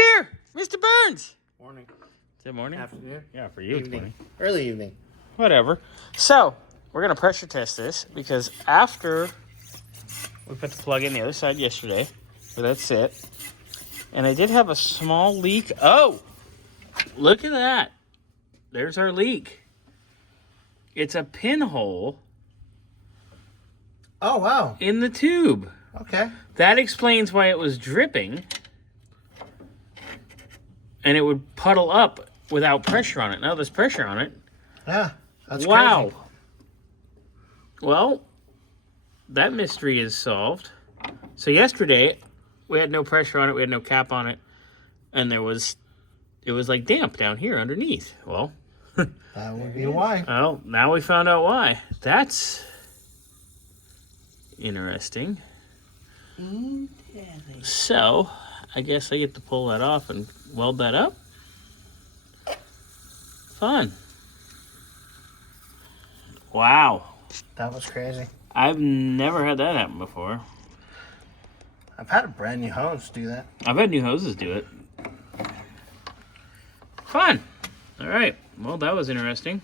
here! Mr. Burns! Morning. Is it morning? Afternoon. Yeah, for you it's morning. Early evening. Whatever. So, we're going to pressure test this because after we put the plug in the other side yesterday, where that's it, and I did have a small leak. Oh! Look at that. There's our leak. It's a pinhole. Oh, wow. In the tube. Okay. That explains why it was dripping. And it would puddle up without pressure on it. Now there's pressure on it. Yeah, that's wow. crazy. Well, that mystery is solved. So yesterday, we had no pressure on it. We had no cap on it. And it was like damp down here underneath. Well, that would be why. Well, now we found out why. That's interesting. So, I guess I get to pull that off and weld that up. Fun. Wow. That was crazy. I've never had that happen before. I've had a brand new hose do that. I've had new hoses do it. Fun. All right. Well, that was interesting.